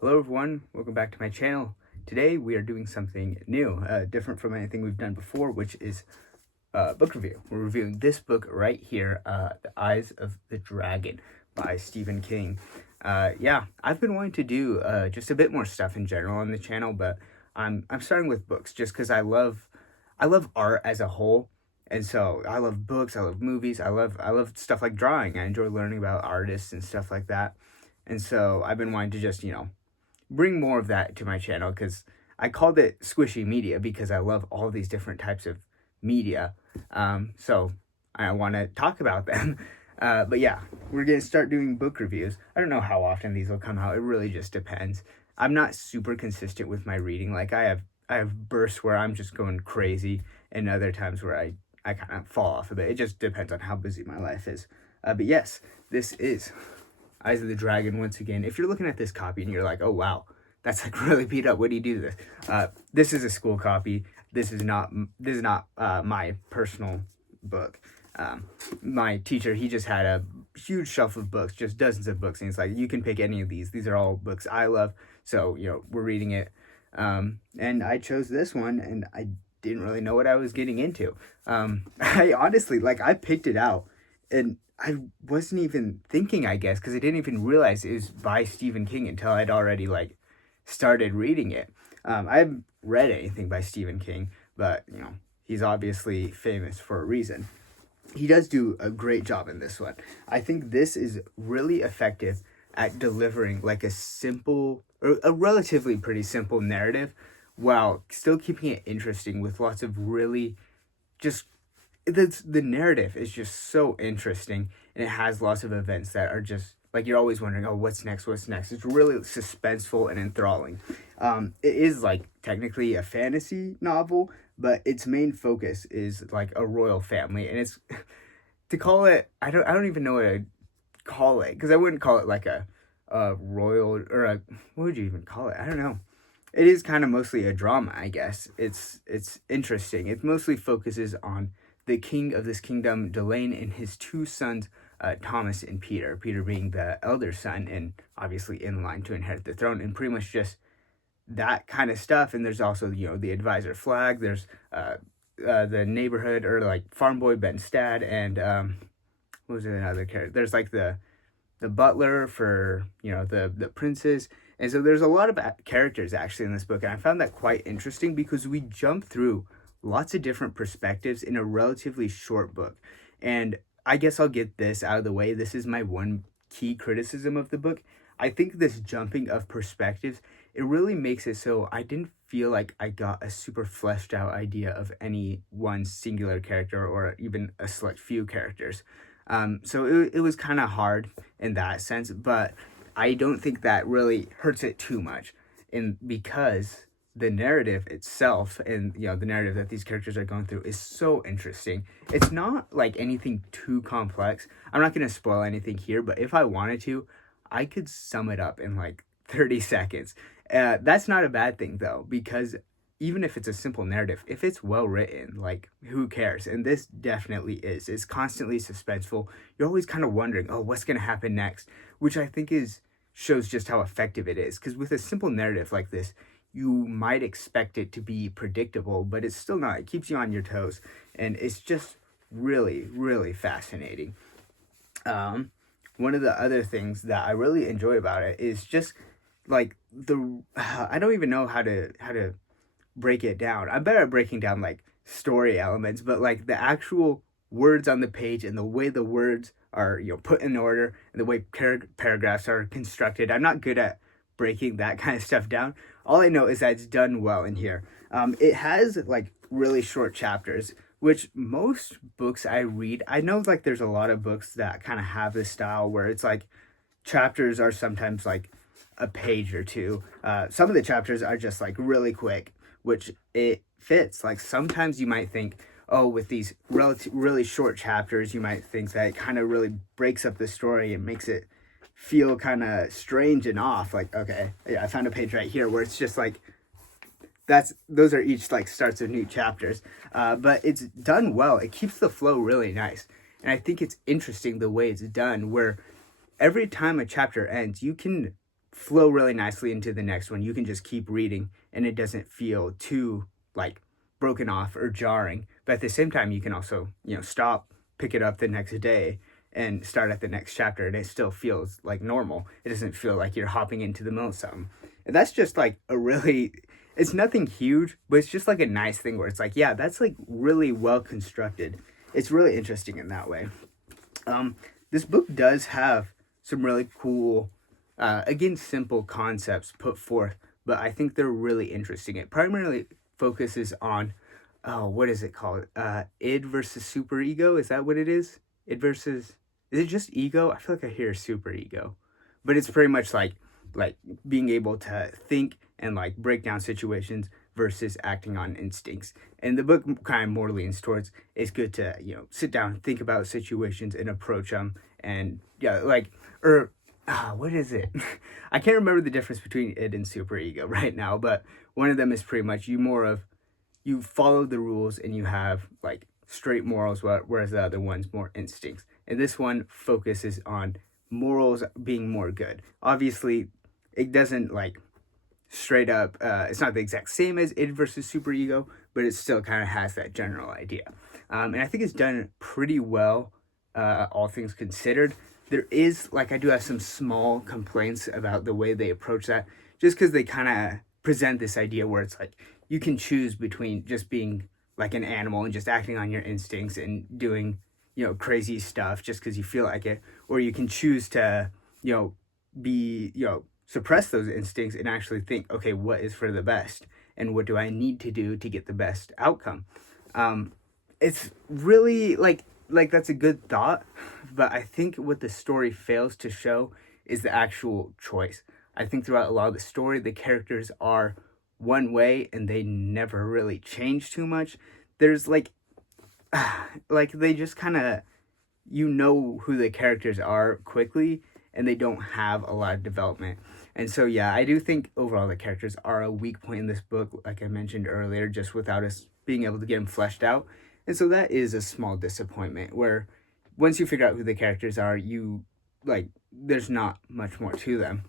Hello everyone, welcome back to my channel. Today we are doing something new, different from anything we've done before, which is book review. We're reviewing this book right here, The Eyes of the Dragon by Stephen King. Yeah, I've been wanting to do just a bit more stuff in general on the channel, but I'm starting with books just because I love art as a whole. And so I love books, I love movies, I love stuff like drawing. I enjoy learning about artists and stuff like that. And so I've been wanting to just, bring more of that to my channel because I called it Squishy Media because I love all these different types of media. So I want to talk about them. But yeah, we're going to start doing book reviews. I don't know how often these will come out. It really just depends. I'm not super consistent with my reading. Like I have bursts where I'm just going crazy and other times where I kind of fall off a bit. It just depends on how busy my life is. But yes, this is Eyes of the Dragon once again. If you're looking at this copy and you're like, oh wow, that's like really beat up, what do you do to this? This is a school copy. This is not my personal book. My teacher, he just had a huge shelf of books, just dozens of books, and he's like, you can pick any of these. These are all books I love. So, we're reading it. And I chose this one, and I didn't really know what I was getting into. I honestly, I picked it out, and I wasn't even thinking, I guess, because I didn't even realize it was by Stephen King until I'd already, started reading it. I haven't read anything by Stephen King, but, he's obviously famous for a reason. He does do a great job in this one. I think this is really effective at delivering, a simple, or a relatively pretty simple narrative, while still keeping it interesting with lots of really just the narrative is just so interesting, and it has lots of events that are just you're always wondering, oh, what's next, it's really suspenseful and enthralling. It is technically a fantasy novel, but its main focus is a royal family, and it's to call it, I don't even know what to call it, because I wouldn't call it a royal, or what would you even call it? I don't know. It is kind of mostly a drama, I guess. It's interesting. It mostly focuses on the king of this kingdom, Delane, and his two sons, Thomas and Peter. Peter being the elder son and obviously in line to inherit the throne, and pretty much just that kind of stuff. And there's also, the advisor Flag. There's the neighborhood, or farm boy Ben Stad, and what was another character? There's the butler for, the princes. And so there's a lot of characters actually in this book, and I found that quite interesting because we jump through lots of different perspectives in a relatively short book. And I guess I'll get this out of the way. This is my one key criticism of the book. I think this jumping of perspectives, it really makes it so I didn't feel like I got a super fleshed out idea of any one singular character or even a select few characters. So it was kind of hard in that sense, but I don't think that really hurts it too much, because the narrative itself and the narrative that these characters are going through is so interesting. It's not anything too complex. I'm not going to spoil anything here, but if I wanted to, I could sum it up in 30 seconds. That's not a bad thing though, because even if it's a simple narrative, if it's well written, who cares? And this definitely is. It's constantly suspenseful. You're always kind of wondering, oh, what's going to happen next? Which I think shows just how effective it is. Because with a simple narrative like this, you might expect it to be predictable, but it's still not. It keeps you on your toes, and it's just really, really fascinating. One of the other things that I really enjoy about it is just I don't even know how to break it down. I'm better at breaking down story elements, but the actual words on the page and the way the words are put in order and the way paragraphs are constructed. I'm not good at breaking that kind of stuff down. All I know is that it's done well in here. It has really short chapters, which most books I read, I know there's a lot of books that kind of have this style where it's chapters are sometimes a page or two. Some of the chapters are just really quick, which it fits. Sometimes you might think, oh, with these really short chapters, you might think that it kind of really breaks up the story and makes it feel kind of strange and off. Okay, yeah, I found a page right here where it's just those are each starts of new chapters. But it's done well. It keeps the flow really nice. And I think it's interesting the way it's done, where every time a chapter ends, you can flow really nicely into the next one. You can just keep reading and it doesn't feel too like broken off or jarring. But at the same time, you can also, stop, pick it up the next day and start at the next chapter, and it still feels like normal. It doesn't feel like you're hopping into the middle of something. And that's just like a really, it's nothing huge, but it's just like a nice thing where it's like, yeah, that's like really well constructed. It's really interesting in that way. This book does have some really cool, again, simple concepts put forth, but I think they're really interesting. It primarily focuses on, what is it called? Id versus superego. Is that what it is? Id versus, is it just ego? I feel like I hear superego, but it's pretty much like being able to think and like break down situations versus acting on instincts. And the book kind of more leans towards it's good to, sit down and think about situations and approach them. And yeah, what is it? I can't remember the difference between id and superego right now, but one of them is pretty much you follow the rules and you have like straight morals, whereas the other one's more instincts. And this one focuses on morals being more good. Obviously, it doesn't like straight up, it's not the exact same as id versus superego, but it still kind of has that general idea. And I think it's done pretty well, all things considered. There is, I do have some small complaints about the way they approach that, just because they kind of present this idea where it's like, you can choose between just being like an animal and just acting on your instincts and doing, crazy stuff just because you feel like it, or you can choose to, suppress those instincts and actually think, okay, what is for the best and what do I need to do to get the best outcome? It's really like that's a good thought, but I think what the story fails to show is the actual choice. I think throughout a lot of the story, the characters are one way and they never really change too much. There's like they just kind of, who the characters are quickly and they don't have a lot of development. And so, yeah, I do think overall the characters are a weak point in this book, like I mentioned earlier, just without us being able to get them fleshed out. And so that is a small disappointment where once you figure out who the characters are, there's not much more to them.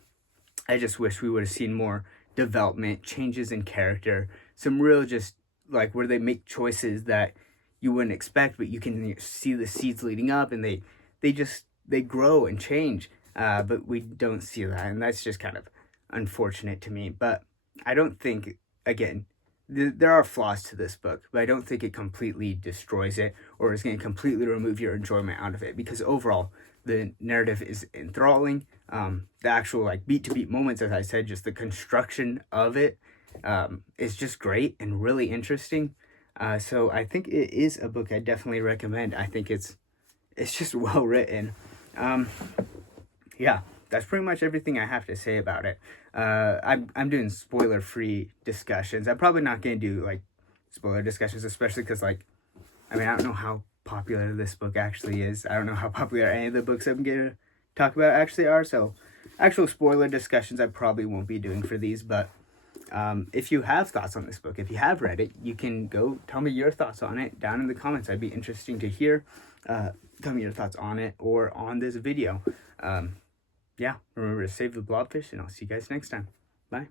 I just wish we would have seen more development, changes in character, some real just where they make choices that you wouldn't expect, but you can see the seeds leading up and they grow and change. But we don't see that, and that's just kind of unfortunate to me. But I don't think, again, there are flaws to this book, but I don't think it completely destroys it or is going to completely remove your enjoyment out of it, because overall the narrative is enthralling. The actual beat-to-beat moments, as I said, just the construction of it is just great and really interesting. So I think it is a book I definitely recommend. I think it's just well written. Yeah, that's pretty much everything I have to say about it. I'm doing spoiler-free discussions. I'm probably not going to do spoiler discussions, especially because I don't know how popular this book actually is. I don't know how popular any of the books I'm going to talk about actually are. So actual spoiler discussions I probably won't be doing for these. But if you have thoughts on this book, if you have read it, you can go tell me your thoughts on it down in the comments. I'd be interesting to hear. Tell me your thoughts on it or on this video. Yeah, remember to save the blobfish, and I'll see you guys next time. Bye.